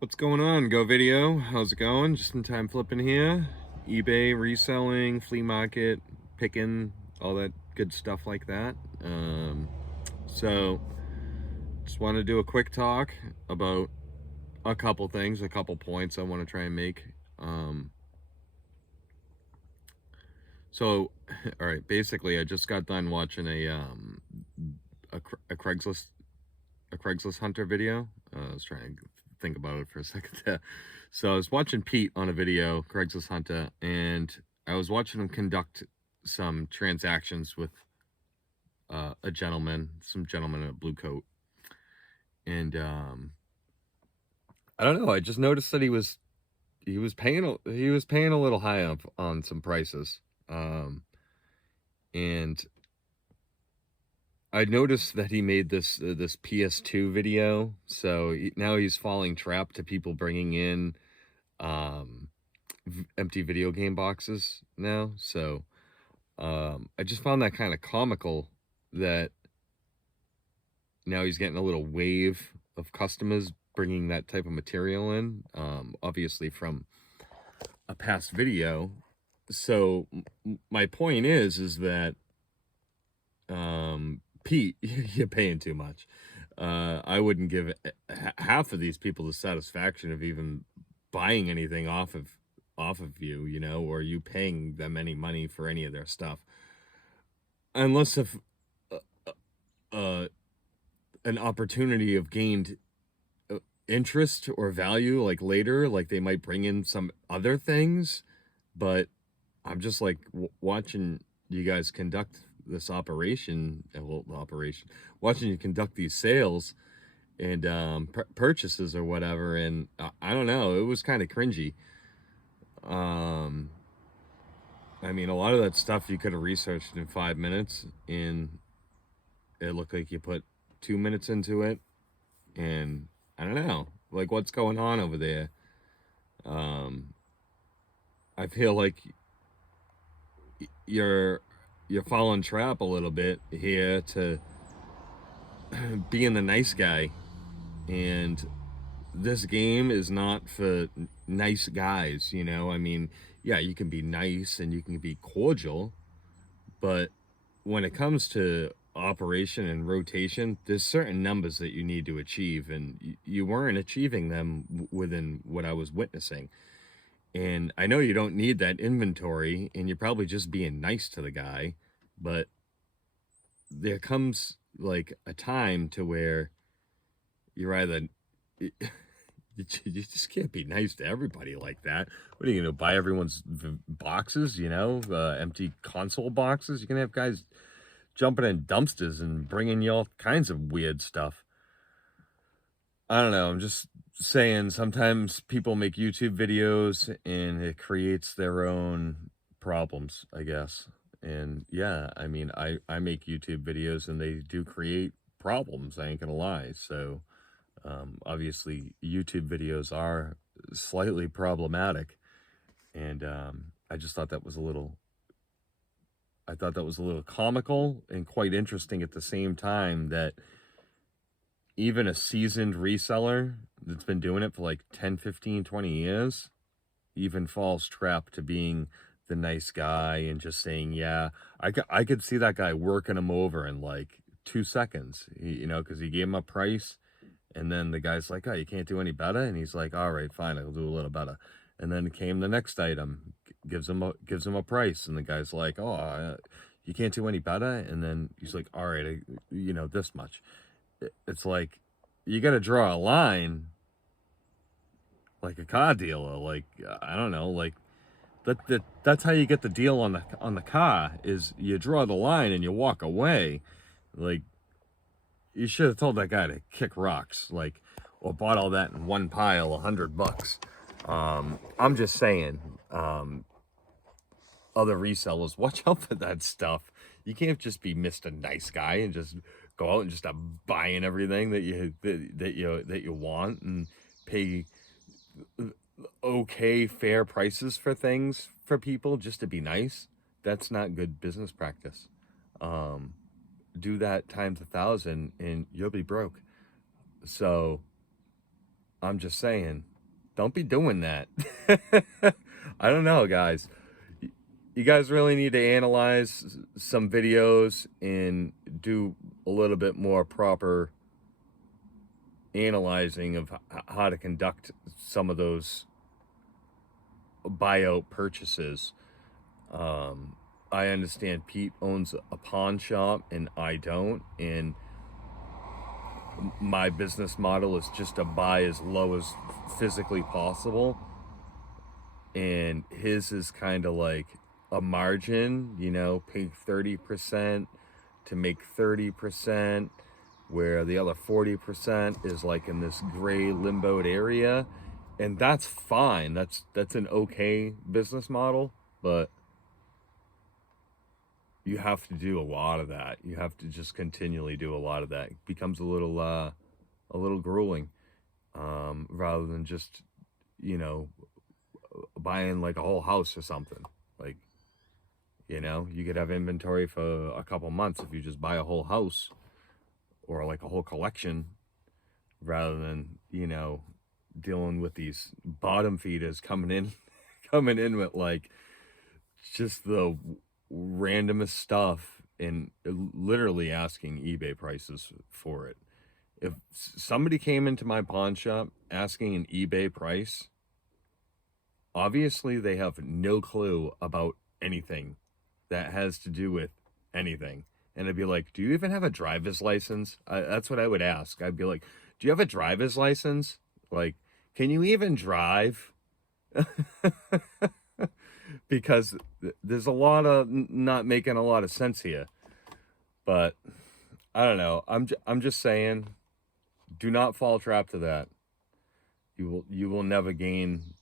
What's going on, Go Video? How's it going? Just in time flipping here. eBay, reselling, flea market, picking, all that good stuff like that. So, just want to do a quick talk about a couple things, a couple points I want to try and make. So, all right, basically, I just got done watching a Craigslist hunter video. I was trying to think about it for a second there. So I was watching Pete on a video, Craigslist hunter, and I was watching him conduct some transactions with some gentleman in a blue coat, and I don't know. I just noticed that he was paying a little high up on some prices, and I noticed that he made this PS2 video, so now he's falling trap to people bringing in um, empty video game boxes now. So I just found that kind of comical that now he's getting a little wave of customers bringing that type of material in, obviously from a past video. So my point is that Pete, you're paying too much. I wouldn't give half of these people the satisfaction of even buying anything off of you, or you paying them any money for any of their stuff, unless if uh, uh, an opportunity of gained interest or value, like later, like they might bring in some other things. But I'm just like watching you guys conduct this operation, watching you conduct these sales and purchases or whatever, and I don't know, it was kind of cringy. um I mean, a lot of that stuff you could have researched in 5 minutes, and it looked like you put 2 minutes into it. And I don't know, like, what's going on over there. um I feel like you're you're falling trap a little bit here to being the nice guy, and this game is not for nice guys. I mean, yeah, you can be nice and you can be cordial, but when it comes to operation and rotation, there's certain numbers that you need to achieve, and you weren't achieving them within what I was witnessing. And I know you don't need that inventory, and you're probably just being nice to the guy, but there comes like a time to where you're either you just can't be nice to everybody like that. What are you gonna buy everyone's boxes? Empty console boxes. You can have guys jumping in dumpsters and bringing you all kinds of weird stuff. I don't know. I'm just saying, sometimes people make YouTube videos and it creates their own problems, I guess. And yeah, I mean, I make YouTube videos and they do create problems. I ain't gonna lie. So obviously, YouTube videos are slightly problematic, and I just thought that was a little. I thought that was a little comical and quite interesting at the same time, that even a seasoned reseller that's been doing it for like 10, 15, 20 years even falls trap to being the nice guy and just saying, yeah, I could see that guy working him over in like 2 seconds, because he gave him a price. And then the guy's like, oh, you can't do any better? And he's like, all right, fine, I'll do a little better. And then came the next item, gives him a price. And the guy's like, oh, you can't do any better? And then he's like, all right, this much. It's like, you got to draw a line like a car dealer. Like, I don't know, like, that's how you get the deal on the car, is you draw the line and you walk away. Like, you should have told that guy to kick rocks, like, or bought all that in one pile, $100. I'm just saying, other resellers, watch out for that stuff. You can't just be Mr. Nice Guy and just go out and just start buying everything that you want, and pay okay, fair prices for things for people just to be nice. That's not good business practice. Do that times 1,000 and you'll be broke. So I'm just saying, don't be doing that. I don't know, guys. You guys really need to analyze some videos and do a little bit more proper analyzing of how to conduct some of those buyout purchases. I understand Pete owns a pawn shop and I don't, and my business model is just to buy as low as physically possible, and his is kind of like a margin, you know, pay 30% to make 30%, where the other 40% is like in this gray limboed area. And that's fine. That's an okay business model, but you have to do a lot of that. You have to just continually do a lot of that. It becomes a little grueling, rather than just, you know, buying like a whole house or something. Like, you know, you could have inventory for a couple months if you just buy a whole house or like a whole collection, rather than, you know, dealing with these bottom feeders coming in coming in with like just the randomest stuff and literally asking eBay prices for it. If somebody came into my pawn shop asking an eBay price, obviously they have no clue about anything that has to do with anything. And I'd be like, do you even have a driver's license? That's what I would ask. I'd be like, do you have a driver's license? Like, can you even drive? Because there's a lot of not making a lot of sense here. But I don't know. I'm just saying, do not fall trap to that. You will never gain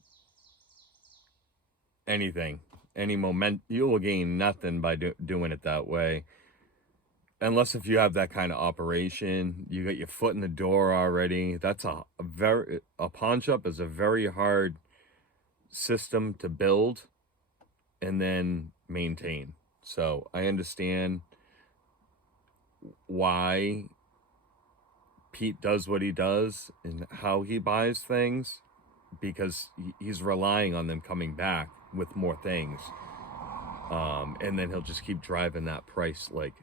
anything, any moment. You will gain nothing by doing it that way. Unless if you have that kind of operation, you got your foot in the door already. That's a pawn shop is a very hard system to build and then maintain. So I understand why Pete does what he does and how he buys things, because he's relying on them coming back with more things. And then he'll just keep driving that price like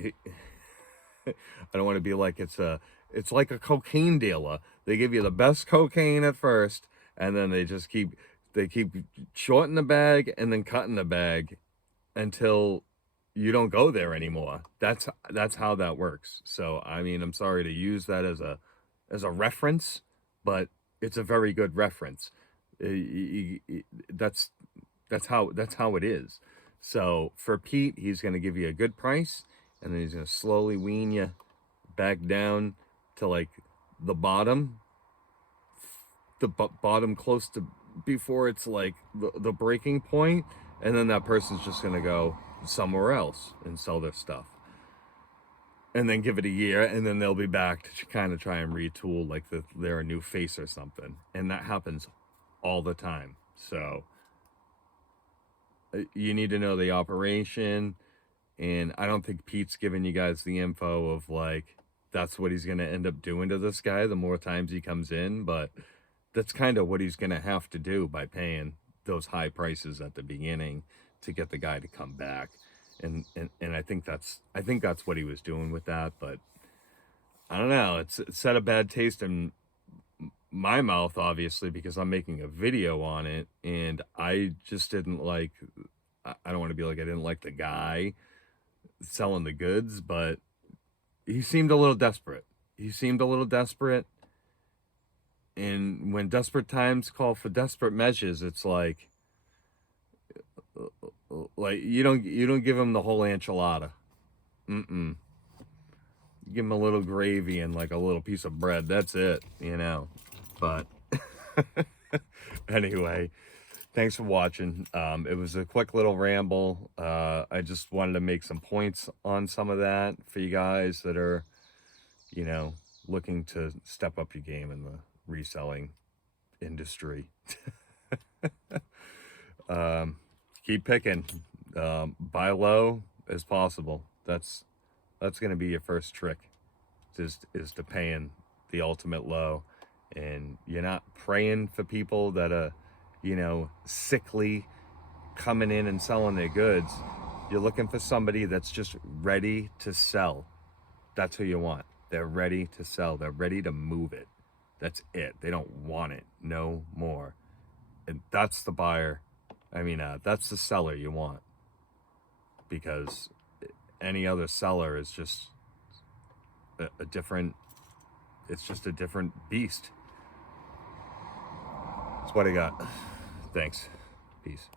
I don't want to be like it's like a cocaine dealer. They give you the best cocaine at first, and then they keep shorting the bag and then cutting the bag until you don't go there anymore. That's how that works. So I mean, I'm sorry to use that as a reference, but it's a very good reference. That's how it is. So for Pete, he's going to give you a good price, and then he's going to slowly wean you back down to like the bottom, bottom close to before it's like the breaking point, and then that person's just going to go somewhere else and sell their stuff. And then give it a year, and then they'll be back to kind of try and retool like they're a new face or something. And that happens all the time. So you need to know the operation, and I don't think Pete's giving you guys the info of like that's what he's going to end up doing to this guy the more times he comes in, but that's kind of what he's going to have to do by paying those high prices at the beginning to get the guy to come back. And I think that's what he was doing with that, but I don't know. It set a bad taste in my mouth, obviously, because I'm making a video on it, and I just didn't like. I don't want to be like I didn't like the guy selling the goods, but he seemed a little desperate. And when desperate times call for desperate measures, it's like you don't give him the whole enchilada. You give him a little gravy and like a little piece of bread. That's it, you know. But anyway, thanks for watching. It was a quick little ramble. I just wanted to make some points on some of that for you guys that are, you know, looking to step up your game in the reselling industry. Keep picking. Buy low as possible. That's going to be your first trick, is to paying the ultimate low. And you're not praying for people that are, you know, sickly coming in and selling their goods. You're looking for somebody that's just ready to sell. That's who you want. They're ready to sell. They're ready to move it. That's it. They don't want it no more. And that's the buyer. I mean, that's the seller you want. Because any other seller is just a different, it's just a different beast. That's what I got. Thanks. Peace.